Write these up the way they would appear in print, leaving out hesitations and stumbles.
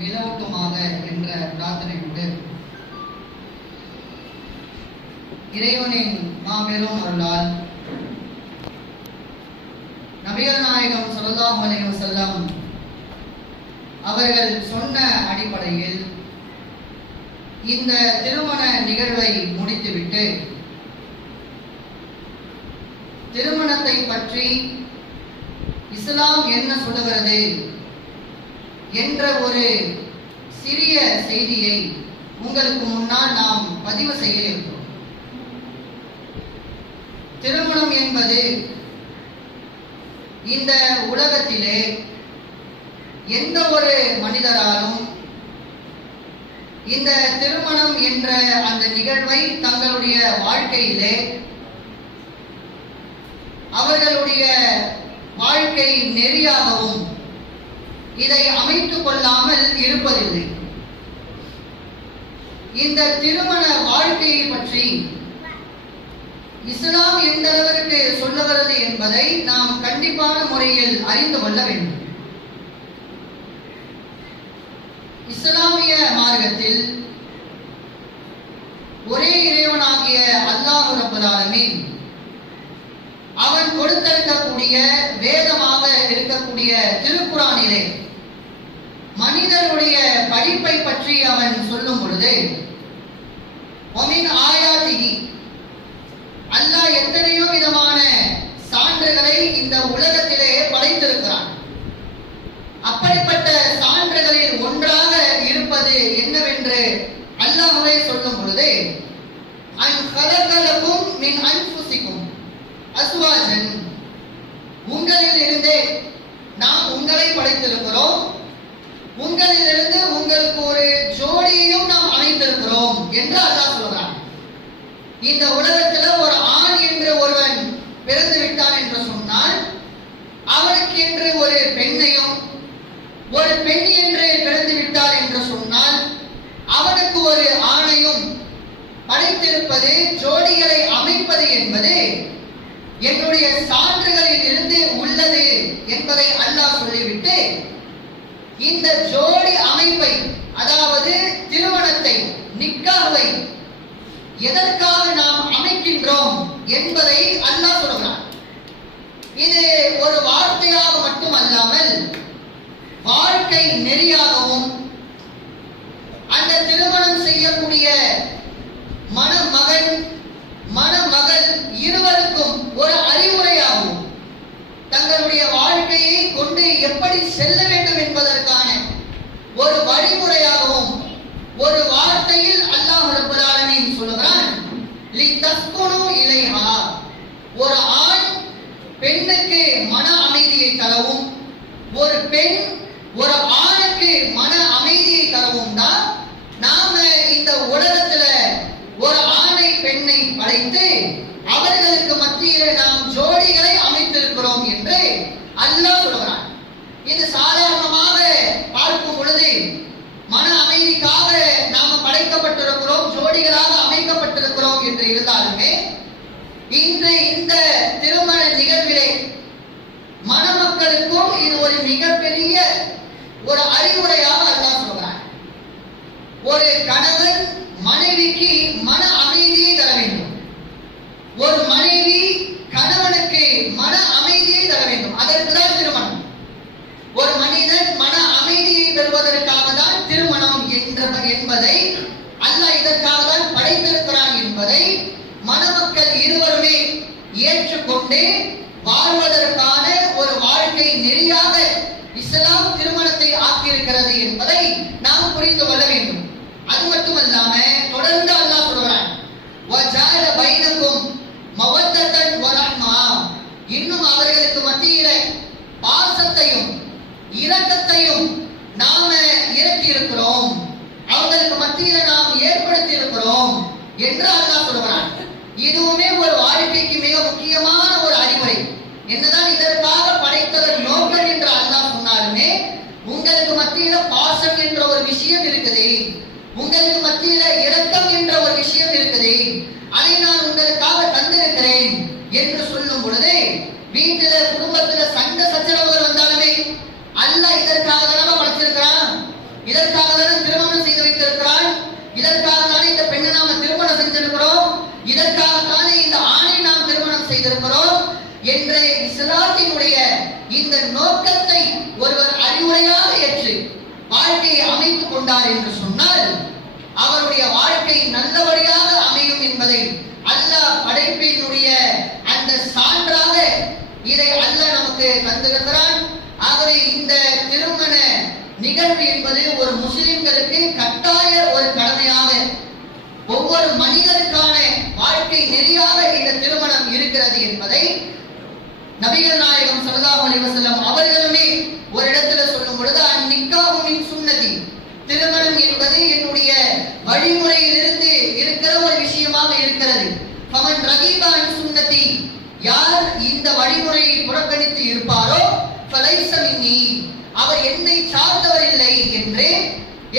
நிலவட்டுமாக என்ற பிரார்த்தனையோடு இறைவனின் மாபெரும் அருளால் நபிகள் நாயகம் ஸல்லல்லாஹு அலைஹி வஸல்லம் அவர்கள் சொன்ன அடிப்படையில் இந்த திருமண நிகழ்வை முடித்துவிட்டு திருமணத்தை பற்றி இஸ்லாம் என்ன சொல்லுகிறது என்ற ஒரு சிறிய செய்தியை உங்களுக்கு முன்னால் நாம் பதிவு செய்ய இருக்கிறோம். திருமணம் என்பது இந்த உலகத்திலே எந்த ஒரு மனிதராலும் இந்த திருமணம் என்ற அந்த நிகழ்வை தங்களுடைய வாழ்க்கையிலே அவர்களுடைய வாழ்க்கை நெறியாகவும் இதை அமைத்துக் கொள்ளாமல் இருப்பதில்லை. இந்த திருமண வாழ்க்கையை பற்றி இஸ்லாம் எந்த அளவிற்கு சொல்லுகிறது என்பதை நாம் கண்டிப்பான முறையில் அறிந்து கொள்ள வேண்டும். இஸ்லாமிய மார்க்கத்தில் ஒரே இறைவனாகிய அல்லாஹ் ரப்பல் ஆலமீன் அவன் கொடுத்திருக்கக்கூடிய வேதமாக இருக்கக்கூடிய திருக்குரானிலே மனிதனுடைய படிப்பை பற்றி அவன் சொல்லும் பொழுது ஒமின் ஆயாத்திகி அல்லாஹ் எத்தனையோ விதமான சான்றுகளை இந்த உலகத்திலே படைத்திருக்கிறான். அப்படிப்பட்ட சான்றுகளில் ஒன்றாக இருப்பது என்னவென்று அல்லாஹ்வே சொல்லும் பொழுது அன் கலகலக்கும் மின் அன்ஃபுசிக்கும் அஸ்வாஜன் உங்களில் இருந்தே நாம் உங்களை படைத்திருக்கிறோம், உங்களிலிருந்து உங்களுக்கு ஒரு ஜோடியையும் நாம் அமைத்திருக்கிறோம் என்று அல்லாஹ் சொல்கிறான். இந்த உலகத்தில் ஒரு ஆண் என்று ஒருவன் பிறந்து விட்டான் என்று சொன்னால் அவனுக்கு என்று ஒரு பெண்ணையும், ஒரு பெண் என்று பிறந்து விட்டார் என்று சொன்னால் அவனுக்கு ஒரு ஆணையும் படைத்திருப்பது, ஜோடிகளை அமைப்பது என்பது என்னுடைய சான்றுகளில் இருந்து உள்ளது என்பதை அல்லாஹ் சொல்லிவிட்டு இந்த ஜோடி அமைப்பை, அதாவது திருமணத்தை, நிக்காஹை எதற்காக நாம் அமைக்கின்றோம் என்பதை அல்லாஹ் சொல்கிறான். இது ஒரு வார்த்தையாக மட்டுமல்லாமல் வாழ்க்கை நெறியாகவும் அந்த திருமணம் செய்யக்கூடிய மணமகன் மணமகள் இருவருக்கும் ஒரு அறிவுரையாகவும் தங்களுடைய வாழ்க்கையை கொண்டு எப்படி செல்ல வேண்டும் என்பதற்கான ஒரு வழிமுறையாகவும் ஒரு வார்த்தையில் அல்லாஹ் ரப்பல் ஆலமீன் சொல்கிறான், லிதஸ்குனு இலைஹா. ஒரு ஆண் பெண்ணுக்கு மன அமைதியை தரவும், ஒரு பெண் ஒரு ஆணுக்கு மன அமைதியை தரவும் தான் நாம இந்த உலகத்துல ஒரு ஆணை பெண்ணை படைத்து அவர்களுக்கு மத்தியிலே நாம் ஜோடிகளை அமைத்திருக்கிறோம் என்று அல்லாஹ் சொல்கிறான். இது சாதாரணமாக பார்க்கும் பொழுது மன அமைதிக்காக நாம் படைக்கப்பட்டிருக்கிறோம், ஜோடிகளாக அமைக்கப்பட்டிருக்கிறோம் என்று இருந்தாலுமே இன்று இந்த திருமண நிகழ்விலே மணமக்களுக்கும் இது ஒரு மிகப்பெரிய ஒரு அறிவுரையாக அல்லாஹ் சொல்கிறான். ஒரு கணவன் மனைவிக்கு மன அமைதியை தர வேண்டும், ஒரு மனைவி கணவனுக்கு மன அமைதியை தர வேண்டும். அதற்கு தான் திருமணம். ஒரு மனிதன் மன அமைதியை பெறுவதற்காக தான் திருமணம் என்பதை அல்லாஹ் இதற்காக தான் படைத்திருக்கிறான் என்பதை மணமக்கள் இருவருமே ஏற்றுக்கொண்டு வாழ்வதற்கான ஒரு வாழ்க்கை நெறியாக இஸ்லாம் திருமணத்தை ஆக்கியிருக்கிறது என்பதை நாம் புரிந்து கொள்ள வேண்டும். அது மட்டுமல்லாம தொடர்ந்து அல்லாஹ் சொல்றான், வஜால பைனக்கும் மவத்தத்தன் வரஹ்மா. இன்னும் அவர்களுக்கு மத்தியில பாசத்தையும் இரக்கத்தையும் நாம இறக்கி இருக்கிறோம், அவர்களுக்கு மத்தியில நாம் ஏற்படுத்தி இருக்கிறோம் என்று அல்லாஹ் சொல்றான். இதுவுமே ஒரு வாழ்க்கைக்கு மிக முக்கியமான ஒரு அறிவுரை. என்னதான் இதற்காக படைத்தவர் நோக்கம் என்று அல்லாஹ் சொன்னாலுமே உங்களுக்கு மத்தியில பாசம் என்ற ஒரு விஷயம் இருக்குது, உங்களுக்கு மத்தியில இரக்கம் என்ற ஒரு விஷயம் இருக்குது, அதை நான் உங்களுக்காக தந்திருக்கிறேன் என்று சொல்லும் பொழுது வீட்டில குடும்பத்துல சண்டை சச்சரவுகள் வந்தாலுமே அல்லாஹ் இதற்காக தான் படைச்சிருக்கிறான். இதற்காக தானே திருமணம் செய்து வைத்திருக்கிறான், இதற்காக தானே இந்த பெண்ணை நாம திருமணம் செஞ்சிருக்கிறோம், இதற்காக தானே இந்த ஆணை நாம் திருமணம் செய்திருக்கிறோம் என்ற இஸ்லாத்தினுடைய இந்த நோக்கத்தை ஒருவர் அறிவுரையாக ஏற்று வாழ்க்கையை அமைத்துக் கொண்டார் என்று சொன்னால் அவருடைய வாழ்க்கை நல்லபடியாக அமையும் என்பதை அல்லாஹ் படைப்பினுடைய அந்த சான்றாக இதை அல்லாஹ் நமக்கு தந்திருக்கிறான். ஆகவே இந்த திருமண நிகழ்வு என்பது ஒரு முஸ்லிம்களுக்கு கட்டாய ஒரு கடமையாக, ஒவ்வொரு மனிதருக்கான வாழ்க்கை நெறியாக இந்த திருமணம் இருக்கிறது என்பதை நபிகள் நாயகம் ஸல்லல்லாஹு அலைஹி வஸல்லம் அவர்களுமே ஒரு இடத்துல சொல்லும் பொழுது அந்நிக்காஹு மின் சுன்னதி, திருமணம் என்பது என்னுடைய வழிமுறையில் இருந்து இருக்கிற ஒரு விஷயமாக இருக்கிறது. ஃபமன் ரகீப அன் சுன்னதி, யார் இந்த வழிமுறையை புறக்கணித்து இருப்பாரோ ஃபலைஸ மின்னி, அவர் என்னை சார்ந்தவர் இல்லை என்று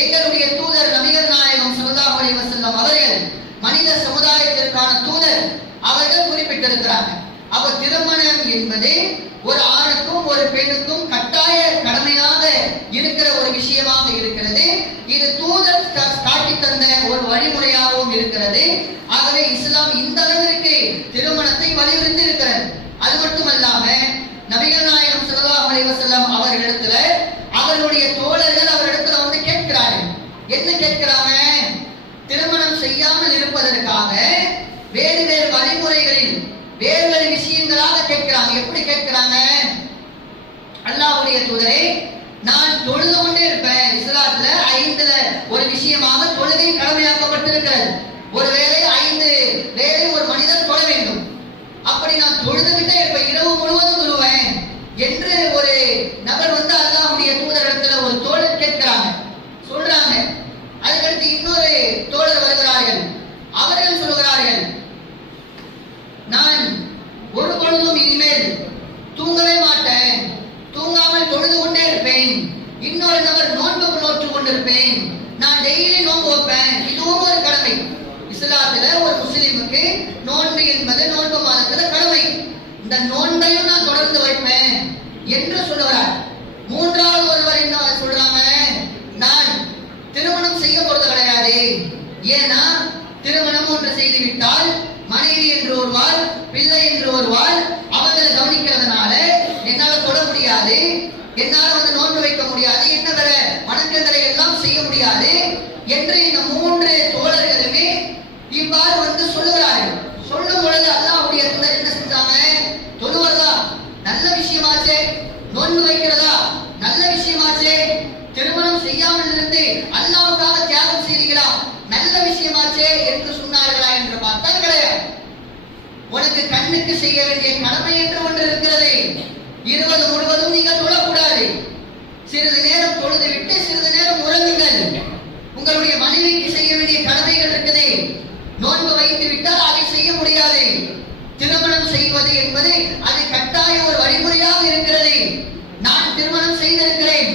எங்களுடைய தூதர் நபிகள் நாயகம் ஸல்லல்லாஹு அலைஹி வஸல்லம் அவர்கள் மனித சமுதாயத்திற்கான தூதர் அவர்கள் குறிப்பிட்டிருக்கிறாங்க. அப்ப திருமணம் என்பது ஒரு ஆணுக்கும் ஒரு பெண்ணுக்கும் கட்டாய கடமையாக இருக்கிற ஒரு விஷயமாக இருக்கிறது. இது தூதர் காட்டி தந்த ஒரு வழிமுறையாகவும் இருக்கிறது. ஆகவே இஸ்லாம் இந்த அளவிற்கு திருமணத்தை வலியுறுத்தி இருக்கிறது. அது மட்டுமல்லாம நபிகள் நாயகம் ஸல்லல்லாஹு அலைஹி வஸல்லம் அவர்களிடத்துல அவர்களுடைய தோழர்கள் அவரிடத்துல வந்து கேட்கிறார்கள். என்ன கேட்கிறாங்க? திருமணம் செய்யாமல் இருப்பதற்காக வேறு வேறு வழிமுறைகளில் வேறு வேறு விஷயங்களாக கேட்கிறாங்க. எப்படி கேட்கிறாங்க? அல்லாஹ்வுடைய தூதரே, நான் தொழுது கொண்டே இருப்பேன், இஸ்லாத்துல 5ல ஒரு விஷயமாக தொழுகை கடமையாக்கப்பட்டிருக்கிறது. ஒருவேளை 5 வேளை ஒரு மனிதன் தொழ வேண்டும், அப்படி நான் தொழுதுகிட்டே இருப்பேன், இரவு முழுவதும் தொழுவேன் என்று ஒரு நபர் வந்து அல்லாஹ்வுடைய தூதரிடத்துல ஒரு தோழர் கேட்கிறாங்க, சொல்றாங்க. அதுக்கடுத்து இன்னொரு தோழர் வருகிறார்கள். அவர்கள் சொல்கிறார்கள், நான் ஒரு பொழுதும் இனிமேல் தூங்கவே மாட்டேன், தூங்காமல் தொழுது கொண்டே இருப்பேன். இன்னொரு நபர் நோன்பு நோற்று கொண்டிருப்பேன், நான் டெய்லி நோன்பு வைப்பேன். இதுவும் ஒரு கடமை. இஸ்லாத்துல ஒரு முஸ்லிமுக்கு நோன்பு என்பது நோன்பு மாதத்துல கடமை. இந்த நோன்பையும் நான் தொடர்ந்து வைப்பேன் என்று சொல்லுகிறார். மூன்றாவது ஒருவர் என்ன சொல்றாங்க? நான் திருமணம் செய்ய போறது கிடையாது. ஏன்னா திருமணம் ஒன்று செய்து விட்டால் மனைவி என்று ஒருவாள், பிள்ளை என்று ஒருவாள், அவங்களை கவனிக்கிறதுனால என்னால தொட முடியாது, என்னால வந்து நோன்பு வைக்க முடியாது, என்ன வேற வணக்கங்களை எல்லாம் செய்ய முடியாது என்று இந்த 3 தோழர்களுமே இவ்வாறு வந்து சொல்லுகிறார்கள். சொல்லும் பொழுது அல்லாஹ்வுடைய தூதர் என்ன செஞ்சாங்க? தொழுவதா நல்ல விஷயமாச்சே, நோன்பு வைக்கிறதா நல்ல விஷயமாச்சே, திருமணம் செய்யாமல் இருந்து அல்லாஹ்வுக்காக தியாகம் செய்கிறீர்களா நல்ல விஷயமாச்சே என்று சொன்னார்களா என்று பார்த்தால் கிடையாது. உனக்கு கண்ணுக்கு செய்ய வேண்டிய கடமை என்று ஒன்று இருக்கிறது. 20 முழுவதும் நீங்கள் தொழக்கூடாது. சிறிது நேரம் தொழுது விட்டு சிறிது நேரம் உறங்குங்கள். உங்களுடைய மனைவிக்கு செய்ய வேண்டிய கடமைகள் இருக்குது. நோன்பு வைத்து விட்டால் அதை செய்ய முடியாது. திருமணம் செய்வது என்பது அது கட்டாய ஒரு வழிமுறையாக இருக்கிறது. நான் திருமணம் செய்திருக்கிறேன்,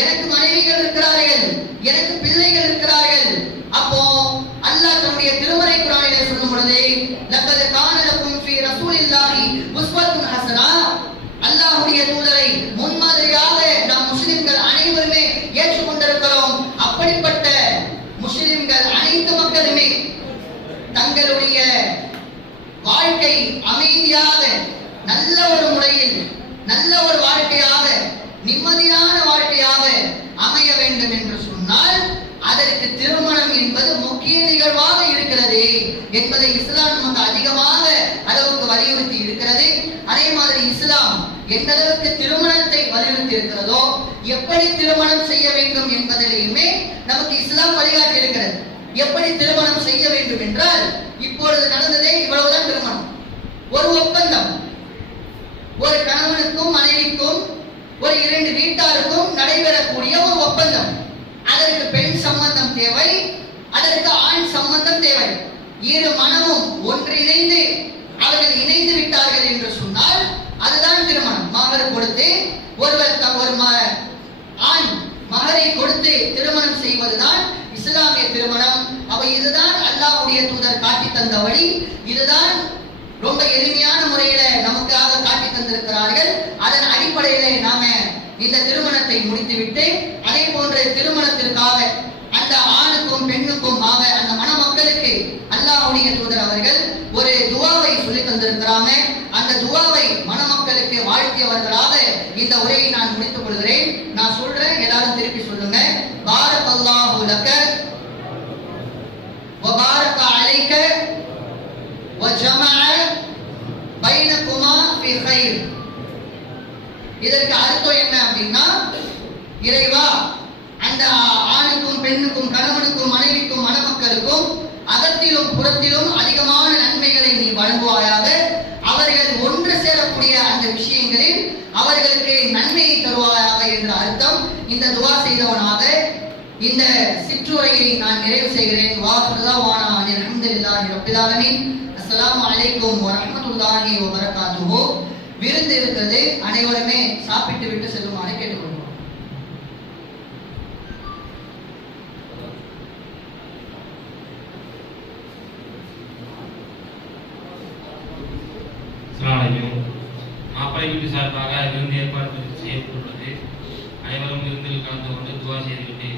எனக்கு மனைவிகள் இருக்கிறார்கள், எனக்கு பிள்ளைகள் இருக்கிறார்கள். அப்போ அல்லாஹ் தன்னுடைய திருமறை குர்ஆனிலே சொல்லும் பொழுது லக்கத் கான லக்கும் ஃபீ ரசூலில்லாஹி உஸ்வத்துன் ஹஸனா, அல்லாஹ்வுடைய தூதரை முன்மாதிரியாக நாம் முஸ்லிம்கள் அனைவருமே ஏற்றுக்கொண்டிருக்கிறோம். அப்படிப்பட்ட முஸ்லிம்கள் அனைத்து மக்களுமே தங்களுடைய வாழ்க்கை அமைதியாக நல்ல ஒரு முறையில் நல்ல ஒரு வாழ்க்கையாக நிம்மதியான வாழ்க்கையாக அமைய வேண்டும் என்று சொன்னால் அதற்கு திருமணம் என்பது முக்கிய நிகழ்வாக இருக்கிறது என்பதை இஸ்லாம் நமக்கு அதிகமாக அளவுக்கு வலியுறுத்தி இருக்கிறது. அதே மாதிரி இஸ்லாம் எந்த அளவுக்கு திருமணத்தை வலியுறுத்தி இருக்கிறதோ, எப்படி திருமணம் செய்ய வேண்டும் என்பதிலேயுமே நமக்கு இஸ்லாம் வழிகாட்டி இருக்கிறது. எப்படி திருமணம் செய்ய வேண்டும் என்றால், இப்பொழுது நடந்ததே இவ்வளவுதான் திருமணம். ஒரு ஒப்பந்தம், ஒரு கணவனுக்கும் மனைவிக்கும் ஒரு 2 வீட்டாருக்கும் நடைபெறக்கூடிய ஒரு ஒப்பந்தம். அதற்கு பெண் சம்பந்தம் தேவை, அதற்கு ஆண் சம்பந்தம் தேவை. இரு மனமும் ஒன்றிணைந்து அவர்கள் இணைந்து விட்டார்கள் என்று சொன்னால் அதுதான் திருமணம். மகர் கொடுத்து ஒருவர் ஒரு ஆண் மகரை கொடுத்து திருமணம் செய்வதுதான் இஸ்லாமிய திருமணம். அப்ப இதுதான் அல்லாஹ்வுடைய தூதர் காட்டி தந்த வழி. இதுதான் ரொம்ப எளிமையான முறையில நமக்காக காட்டி தந்திருக்கிறார்கள். அதன் அடிப்படையிலே நாம இந்த திருமணத்தை முடித்துவிட்டு அதே போன்ற திருமணத்திற்காக அந்த ஆணுக்கும் பெண்ணுக்கும் அந்த மணமக்களுக்கு அல்லாஹ்வுடைய தூதர் அவர்கள் ஒரு துஆவை சொல்லி தந்திருக்கிறாங்க. அந்த துஆவை மணமக்களுக்கு வாழ்த்தியவர்களாக இந்த உரையை நான் முடித்துக் கொள்கிறேன். நான் சொல்றேன், எல்லாரும் திருப்பி சொல்லுங்க. பாரக்கல்லாஹு லக வ பாரக அலைக வ ஜமஅ பைனகுமா ஃபி கைர். இதற்கு அர்த்தம் என்ன அப்படின்னா, இறைவா அந்த ஆணுக்கும் பெண்ணுக்கும் கணவனுக்கும் மனைவிக்கும் மணமக்களுக்கும் அகத்திலும் புறத்திலும் அதிகமான நன்மைகளை நீ வழங்குவாயாக. அவர்கள் ஒன்று சேரக்கூடிய அந்த விஷயங்களில் அவர்களுக்கு நன்மையை தருவாயாக என்ற அர்த்தம். இந்த துஆ செய்தவனாக இந்த சிற்றுரையை நான் நிறைவு செய்கிறேன். வாஹ்ருதாவானா அல்ஹம்துலில்லாஹி ரப்பில் ஆலமீன். அஸ்ஸலாமு அலைக்கும் வ ரஹ்மத்துல்லாஹி வ பரகாத்துஹு. விருந்து இருக்கிறது, அனைவருமே சாப்பிட்டு விட்டு செல்லுமாறு கேட்டுக்கொள்கிறோம். மாப்பிள்ளை வீட்டு சார்பாக விருந்து ஏற்பாடு செய்யப்பட்டுள்ளது. அனைவரும் விருந்தில் கலந்து கொண்டு துஆ செய்துவிட்டு